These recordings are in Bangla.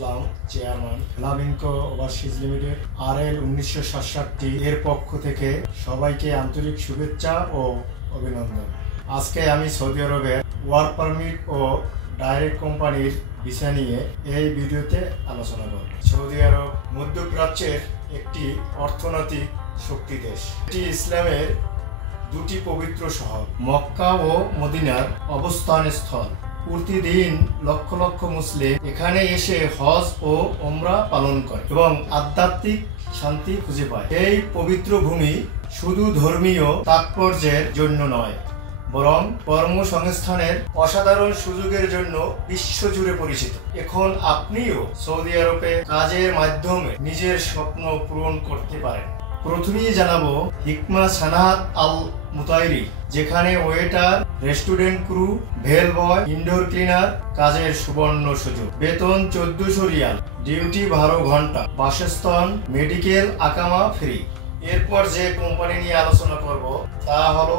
আসলাম, চেয়ারম্যান ফ্লামিঙ্কো ওভারসিজ লিমিটেড RL 1967 এর পক্ষ থেকে সবাইকে আন্তরিক শুভেচ্ছা ও অভিনন্দন। আজকে আমি সৌদি আরবের ওয়ার্ক পারমিট ও ডাইরেক্ট কোম্পানির বিষয় নিয়ে এই ভিডিওতে আলোচনা করব। সৌদি আরব মধ্যপ্রাচ্যের একটি অর্থনৈতিক শক্তি দেশ। এটি ইসলামের দুটি পবিত্র শহর মক্কা ও মদিনার অবস্থান স্থল। প্রতিদিন লক্ষ লক্ষ মুসলিম এখানে এসে হজ ও ওমরা পালন করে এবং আধ্যাত্মিক শান্তি খুঁজে পায়। এই পবিত্র ভূমি শুধু ধর্মীয় তাৎপর্যের জন্য নয়, বরং কর্মসংস্থানের অসাধারণ সুযোগের জন্য বিশ্বজুড়ে পরিচিত। এখন আপনিও সৌদি আরবে কাজের মাধ্যমে নিজের স্বপ্ন পূরণ করতে পারেন। প্রথমেই জানাবো হিকমা সানাত আল মুতাইরি, যেখানে ওয়েটার, রেস্টুরেন্ট ক্রু, ভেল বয়, ইনডোর ক্লিনার কাজের সুবর্ণ সুযোগ। বেতন 1400 রিয়াল, ডিউটি 12 ঘন্টা, বাসস্থান, মেডিকেল, আকামা ফ্রি। এরপর যে কোম্পানি নিয়ে আলোচনা করব তা হলো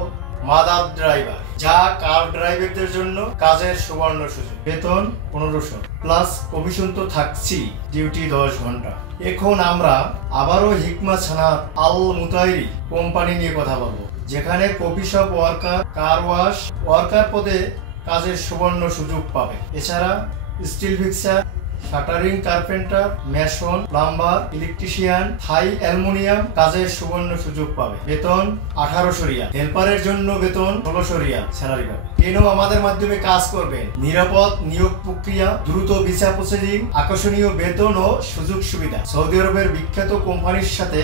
মাদার ড্রাইভার, যা কার ড্রাইভারদের জন্য কাজের সুবর্ণ সুযোগ। বেতন 1500 প্লাস কমিশন তো থাকছি, ডিউটি 10 ঘন্টা। এখন আমরা আবারও হিকমা সানাত আল মুতাইরি কোম্পানি নিয়ে কথা বলবো, যেখানে coffee shop worker, car wash worker পদে কাজের সুবর্ণ সুযোগ পাবে। এছাড়া still fixer, shuttering, carpenter, mason, plumber, electrician, থাই অ্যালুমিনিয়াম কাজের সুবর্ণ সুযোগ পাবে। বেতন 1800 রিয়াল, হেল্পারের জন্য বেতন 1600 রিয়াল স্যালারি পাবে। কেন আমাদের মাধ্যমে কাজ করবেন? নিরাপদ নিয়োগ প্রক্রিয়া, দ্রুত ভিসা প্রসেসিং, আকর্ষণীয় বেতন ও সুযোগ সুবিধা। সৌদি আরবের বিখ্যাত কোম্পানির সাথে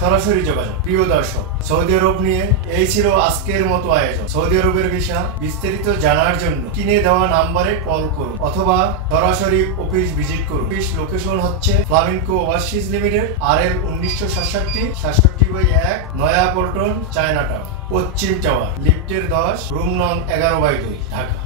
সরাসরি যোগাযোগ। প্রিয় দর্শক, সৌদি আরব নিয়ে এই ছিল আজকের মতো আয়োজন। সৌদি আরবের ভিসা বিস্তারিত জানার জন্য কিনে দেওয়া নাম্বারে কল করুন অথবা সরাসরি অফিস ভিজিট করুন। অফিস লোকেশন হচ্ছে ফ্লামিঙ্কো ওভারসিজ লিমিটেড, RL 1967, 67/1, নয়া পল্টন, চায়না টাউন, পশ্চিম টাওয়ার, লিফটের 10, রুম নং 11/2, ঢাকা।